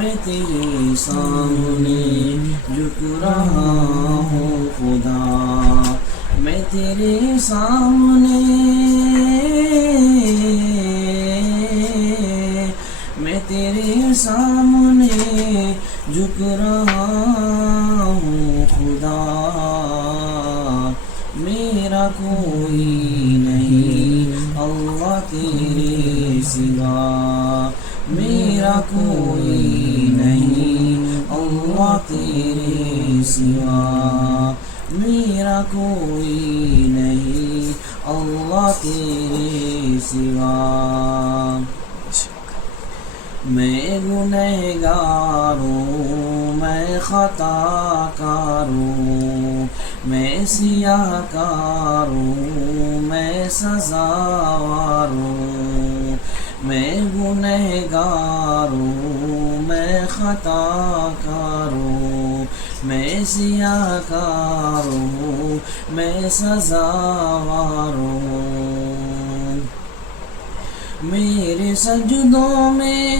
میں تیرے سامنے جھک رہا ہوں خدا، میں تیرے سامنے، میں تیرے سامنے جھک رہا ہوں خدا، میرا کوئی نہیں اللہ تیرے سوا، میرا کوئی نہیں اللہ تیرے سوا، میرا کوئی نہیں اللہ تیرے سوا۔ میں گنہگار ہوں، میں خطا کار ہوں، میں سیاہ کار ہوں، میں سزاوار ہوں، میں گنہگار ہوں، میں خطا کار ہوں، میں سیاہ کار ہوں، میں سزاوار ہوں۔ میرے سجدوں میں،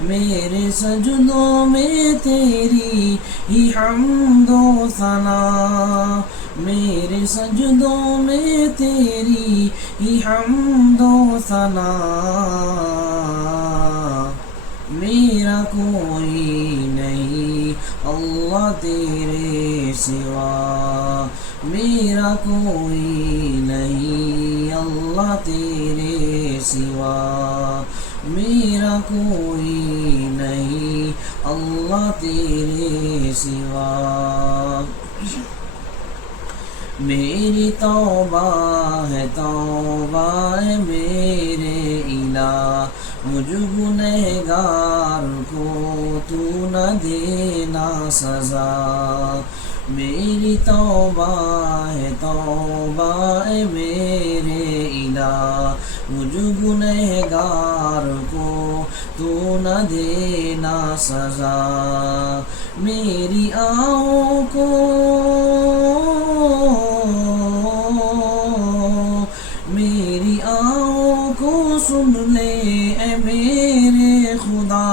میرے سجدوں میں تیری ہی حمد و ثنا، میرے سجدوں میں تیری ہی حمد و ثنا، میرا کوئی نہیں اللہ تیرے سوا، میرا کوئی نہیں اللہ تیرے سوا، میرا کوئی نہیں اللہ تیرے سوا۔ میری توبہ ہے توبہ ہے میرے الہ، مجھ گنہگار کو تو نہ دینا سزا، میری توبہ ہے توبہ ہے میرے الہ، مجھ گنہگار کو تو نہ دینا سزا، میری آہوں کو، میری آہوں کو سن لے اے میرے خدا،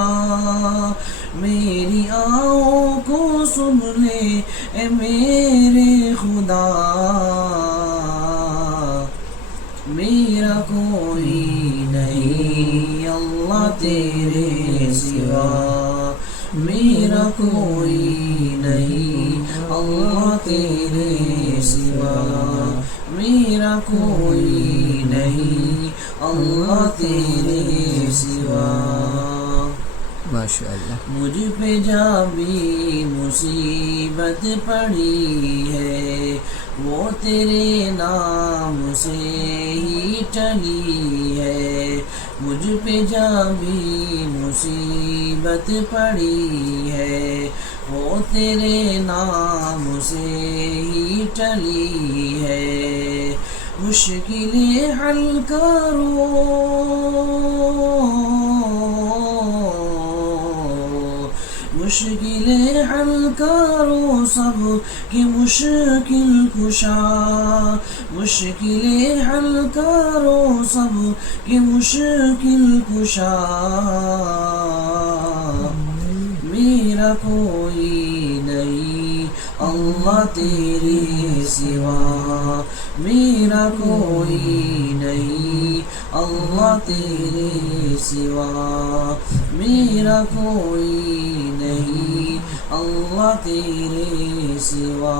میری آہوں کو سن لے اے میرے خدا، میرا کوئی نہیں اللہ تیرے سوا، میرا کوئی نہیں اللہ تیرے سوا، میرا کوئی نہیں اللہ تیرے سوا۔ ماشاءاللہ۔ مجھ پہ جا بھی مصیبت پڑی ہے، وہ تیرے نام سے ہی ٹلی ہے، مجھ پہ جا بھی مصیبت پڑی ہے، وہ تیرے نام سے ہی ٹلی ہے، مشکلیں حل کرو، مشکلیں حل کرو سب کی مشکل کشا، مشکلیں حل کرو سب کی مشکل کشا، میرا کوئی نہیں اللہ تیرے سوا، میرا کوئی نہیں اللہ تیرے سوا، میرا کوئی نہیں اللہ تیرے سوا۔